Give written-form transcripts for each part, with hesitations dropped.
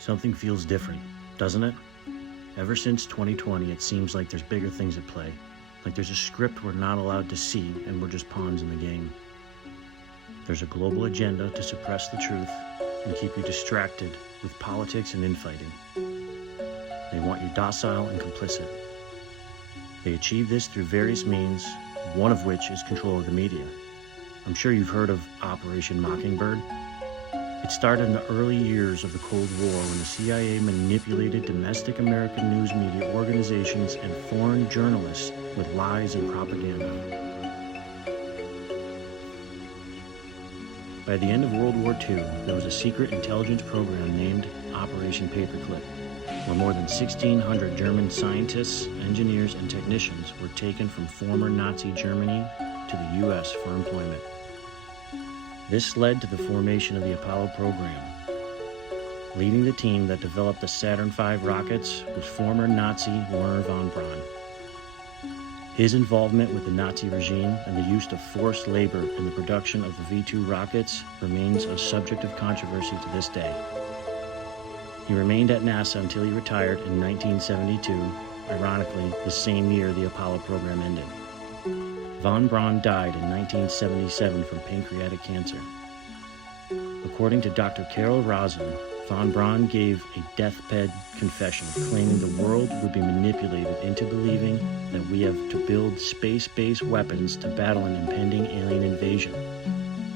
Something feels different, doesn't it? Ever since 2020, it seems like there's bigger things at play. Like there's a script we're not allowed to see and we're just pawns in the game. There's a global agenda to suppress the truth and keep you distracted with politics and infighting. They want you docile and complicit. They achieve this through various means, one of which is control of the media. I'm sure you've heard of Operation Mockingbird. It started in the early years of the Cold War when the CIA manipulated domestic American news media organizations and foreign journalists with lies and propaganda. By the end of World War II, there was a secret intelligence program named Operation Paperclip, where more than 1,600 German scientists, engineers, and technicians were taken from former Nazi Germany to the U.S. for employment. This led to the formation of the Apollo program. Leading the team that developed the Saturn V rockets was former Nazi Wernher von Braun. His involvement with the Nazi regime and the use of forced labor in the production of the V-2 rockets remains a subject of controversy to this day. He remained at NASA until he retired in 1972, ironically the same year the Apollo program ended. Von Braun died in 1977 from pancreatic cancer. According to Dr. Carol Rosin, von Braun gave a deathbed confession claiming the world would be manipulated into believing that we have to build space-based weapons to battle an impending alien invasion.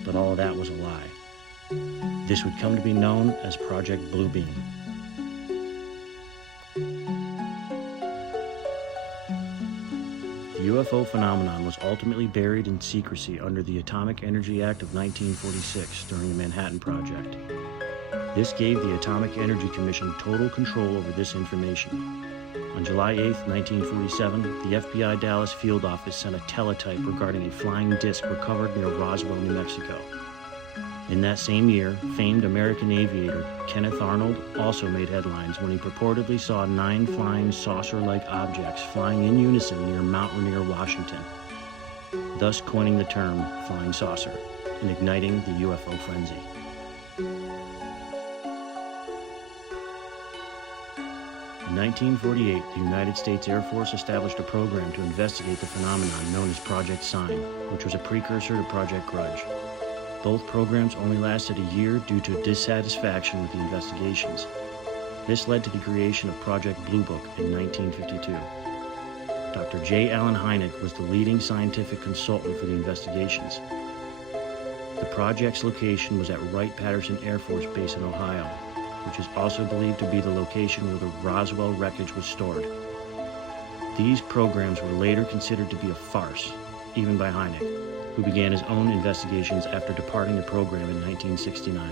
But all of that was a lie. This would come to be known as Project Bluebeam. The UFO phenomenon was ultimately buried in secrecy under the Atomic Energy Act of 1946 during the Manhattan Project. This gave the Atomic Energy Commission total control over this information. On July 8, 1947, the FBI Dallas field office sent a teletype regarding a flying disc recovered near Roswell, New Mexico. In that same year, famed American aviator Kenneth Arnold also made headlines when he purportedly saw 9 flying saucer-like objects flying in unison near Mount Rainier, Washington, thus coining the term flying saucer and igniting the UFO frenzy. In 1948, the United States Air Force established a program to investigate the phenomenon known as Project Sign, which was a precursor to Project Grudge. Both programs only lasted a year due to dissatisfaction with the investigations. This led to the creation of Project Blue Book in 1952. Dr. J. Allen Hynek was the leading scientific consultant for the investigations. The project's location was at Wright-Patterson Air Force Base in Ohio, which is also believed to be the location where the Roswell wreckage was stored. These programs were later considered to be a farce, even by Hynek, who began his own investigations after departing the program in 1969.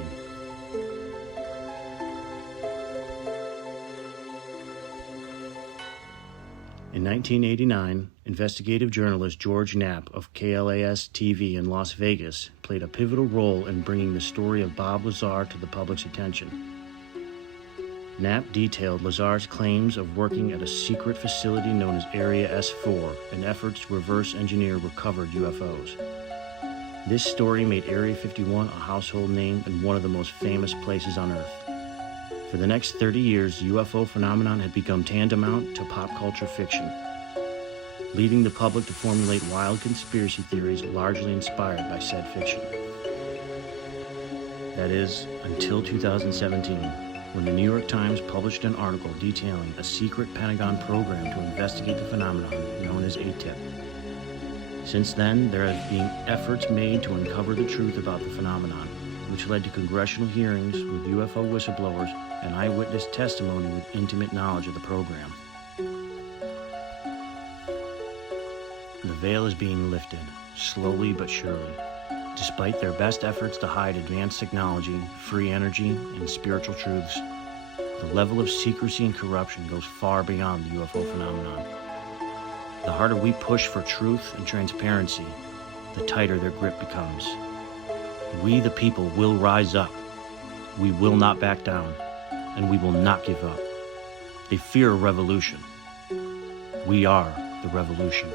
In 1989, investigative journalist George Knapp of KLAS-TV in Las Vegas played a pivotal role in bringing the story of Bob Lazar to the public's attention. Knapp detailed Lazar's claims of working at a secret facility known as Area S4 and efforts to reverse engineer recovered UFOs. This story made Area 51 a household name and one of the most famous places on Earth. For the next 30 years, the UFO phenomenon had become tantamount to pop culture fiction, leading the public to formulate wild conspiracy theories largely inspired by said fiction. That is, until 2017, when the New York Times published an article detailing a secret Pentagon program to investigate the phenomenon known as ATIP. Since then, there have been efforts made to uncover the truth about the phenomenon, which led to congressional hearings with UFO whistleblowers and eyewitness testimony with intimate knowledge of the program. The veil is being lifted, slowly but surely. Despite their best efforts to hide advanced technology, free energy, and spiritual truths, the level of secrecy and corruption goes far beyond the UFO phenomenon. The harder we push for truth and transparency, the tighter their grip becomes. We, the people, will rise up. We will not back down, and we will not give up. They fear a revolution. We are the revolution.